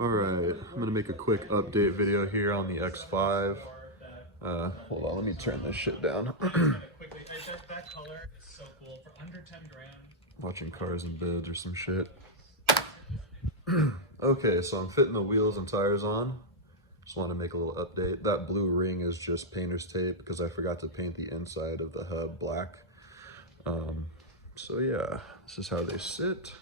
All right, I'm gonna make a quick update video here on the X5. Hold on, let me turn this shit down. Watching cars and bids or some shit. Okay, so I'm fitting the wheels and tires on. Just want to make a little update. That blue ring is just painter's tape because I forgot to paint the inside of the hub black. So yeah, this is how they sit.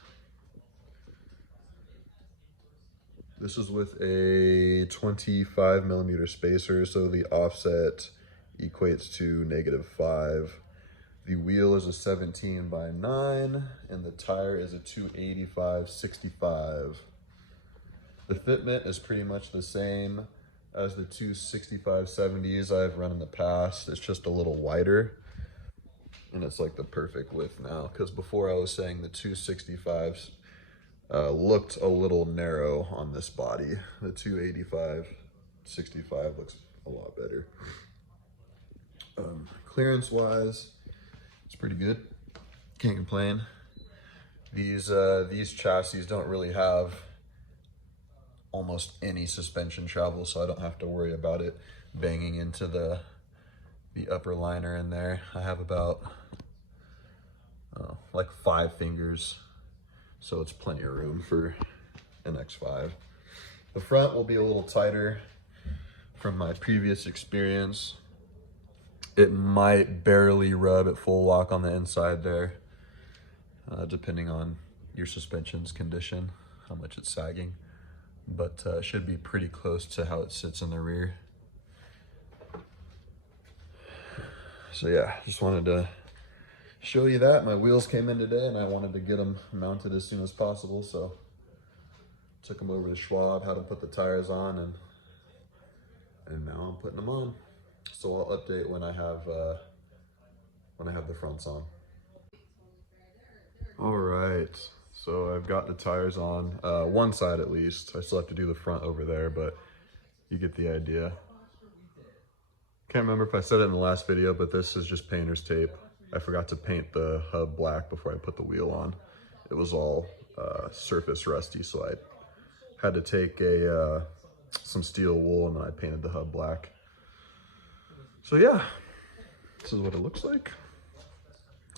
This is with a 25mm spacer, so the offset equates to -5. The wheel is a 17x9, and the tire is a 285/65. The fitment is pretty much the same as the 265/70s I've run in the past. It's just a little wider, and it's like the perfect width now, because before I was saying the 265s looked a little narrow on this body. The 285/65 looks a lot better. Clearance wise, it's pretty good. Can't complain. These chassis don't really have almost any suspension travel, so I don't have to worry about it banging into the upper liner in there. I have about like 5 fingers, so it's plenty of room for an X5. The front will be a little tighter from my previous experience. It might barely rub at full lock on the inside there, depending on your suspension's condition, how much it's sagging, but it should be pretty close to how it sits in the rear. So yeah, just wanted to show you that. My wheels came in today and I wanted to get them mounted as soon as possible, so took them over to Schwab, had them put the tires on, and now I'm putting them on. So I'll update when I have the fronts on. All right, so I've got the tires on, one side at least. I still have to do the front over there, but you get the idea. Can't remember if I said it in the last video, but this is just painter's tape. I forgot to paint the hub black before I put the wheel on. It was all surface rusty, so I had to take some steel wool and then I painted the hub black. So yeah, this is what it looks like.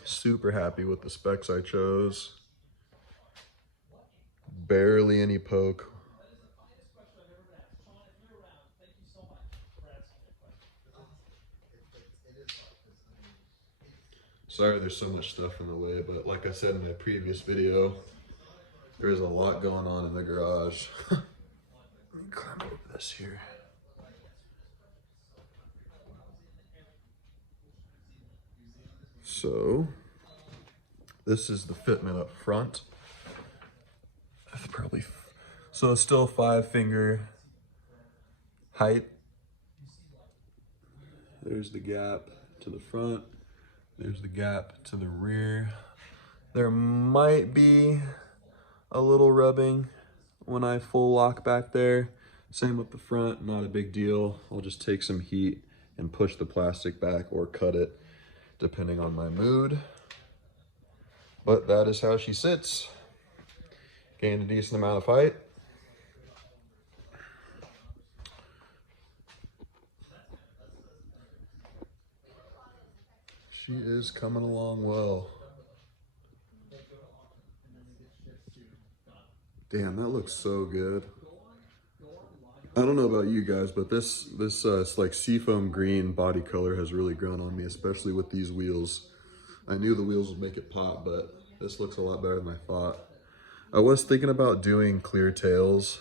Super happy with the specs I chose. Barely any poke. Sorry there's so much stuff in the way, but like I said in my previous video, there's a lot going on in the garage. Let me climb over this here. So, this is the fitment up front. So it's still 5-finger height. There's the gap to the front. There's the gap to the rear. There might be a little rubbing when I full lock back there. Same with the front, not a big deal. I'll just take some heat and push the plastic back or cut it, depending on my mood. But that is how she sits. Gained a decent amount of height. She is coming along well. Damn, that looks so good. I don't know about you guys, but this it's like seafoam green body color has really grown on me, especially with these wheels. I knew the wheels would make it pop, but this looks a lot better than I thought. I was thinking about doing clear tails.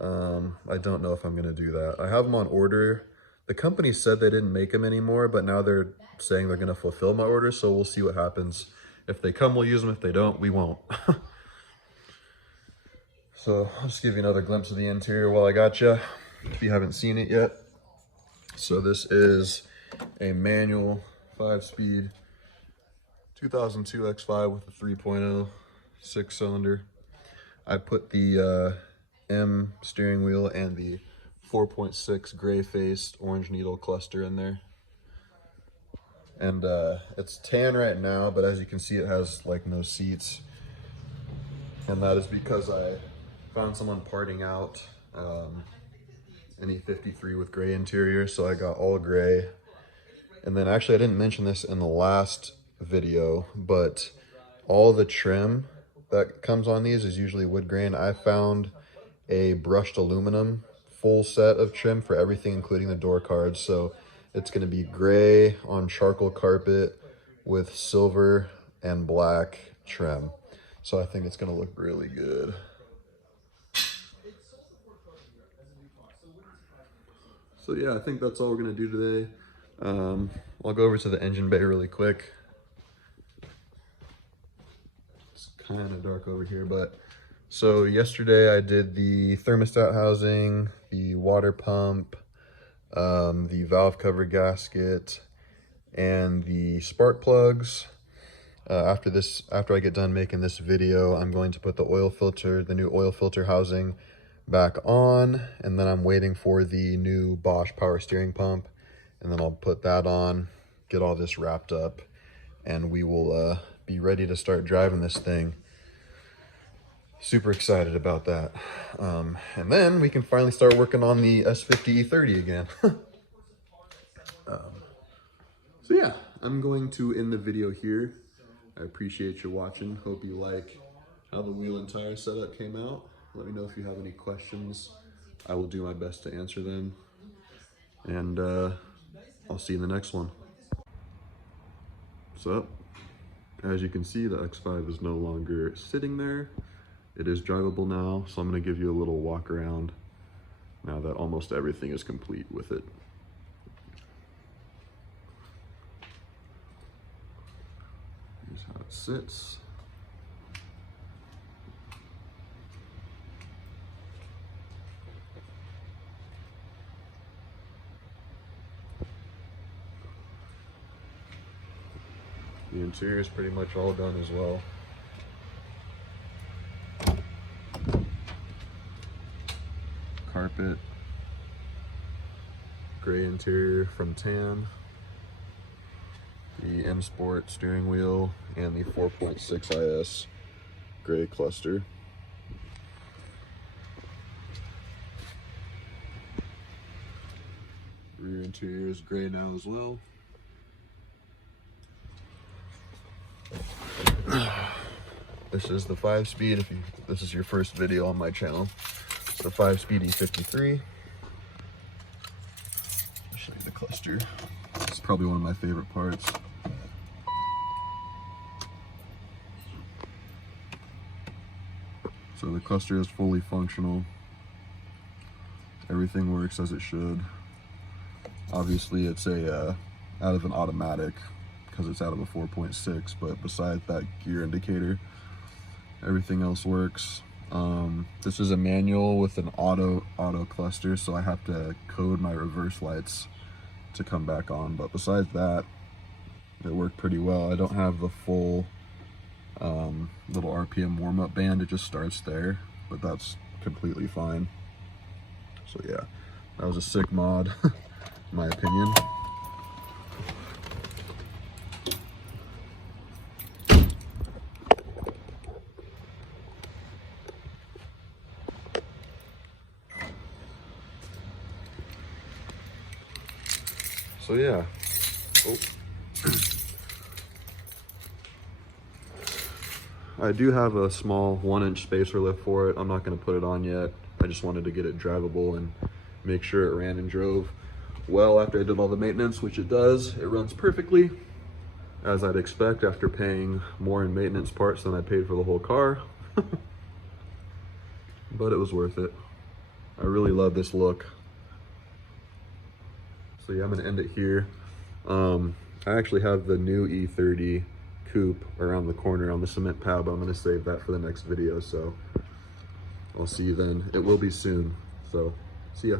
I don't know if I'm gonna do that. I have them on order. The company said they didn't make them anymore, but now they're saying they're gonna fulfill my order, so we'll see what happens. If they come, we'll use them. If they don't, we won't. So I'll just give you another glimpse of the interior while I got you, if you haven't seen it yet. So this is a manual 5-speed 2002 X5 with a 3.0 6-cylinder. I put the M steering wheel and the 4.6 gray-faced orange needle cluster in there. And it's tan right now, but as you can see, it has like no seats. And that is because I found someone parting out an e53 with gray interior, so I got all gray. And then actually I didn't mention this in the last video, but all the trim that comes on these is usually wood grain. I found a brushed aluminum full set of trim for everything, including the door cards. So it's going to be gray on charcoal carpet with silver and black trim. So I think it's going to look really good. So yeah, I think that's all we're going to do today. I'll go over to the engine bay really quick. It's kind of dark over here, but so yesterday I did the thermostat housing, the water pump, the valve cover gasket, and the spark plugs. After I get done making this video, I'm going to put the oil filter, the new oil filter housing back on, and then I'm waiting for the new Bosch power steering pump, and then I'll put that on, get all this wrapped up, and we will be ready to start driving this thing. Super excited about that. And then we can finally start working on the S50 E30 again. So yeah, I'm going to end the video here. I appreciate you watching. Hope you like how the wheel and tire setup came out. Let me know if you have any questions. I will do my best to answer them. And I'll see you in the next one. So, as you can see, the X5 is no longer sitting there. It is drivable now, so I'm going to give you a little walk around now that almost everything is complete with it. Here's how it sits. The interior is pretty much all done as well. Carpet, gray interior from tan, the M Sport steering wheel, and the 4.6 IS gray cluster. Rear interior is gray now as well. This is the 5-speed. If this is your first video on my channel, it's the 5-speed E53. I'll show you the cluster. It's probably one of my favorite parts. So the cluster is fully functional. Everything works as it should. Obviously, it's a out of an automatic because it's out of a 4.6, but besides that gear indicator, everything else works. This is a manual with an auto cluster, so I have to code my reverse lights to come back on, but besides that, it worked pretty well. I don't have the full little RPM warm-up band, it just starts there, but that's completely fine. So yeah, that was a sick mod, in my opinion. So yeah, I do have a small 1-inch spacer lift for it. I'm not going to put it on yet. I just wanted to get it drivable and make sure it ran and drove well after I did all the maintenance, which it does. It runs perfectly, as I'd expect after paying more in maintenance parts than I paid for the whole car. But it was worth it. I really love this look. So yeah, I'm gonna end it here. I actually have the new E30 coupe around the corner on the cement pad, but I'm gonna save that for the next video, so I'll see you then. It will be soon, so see ya.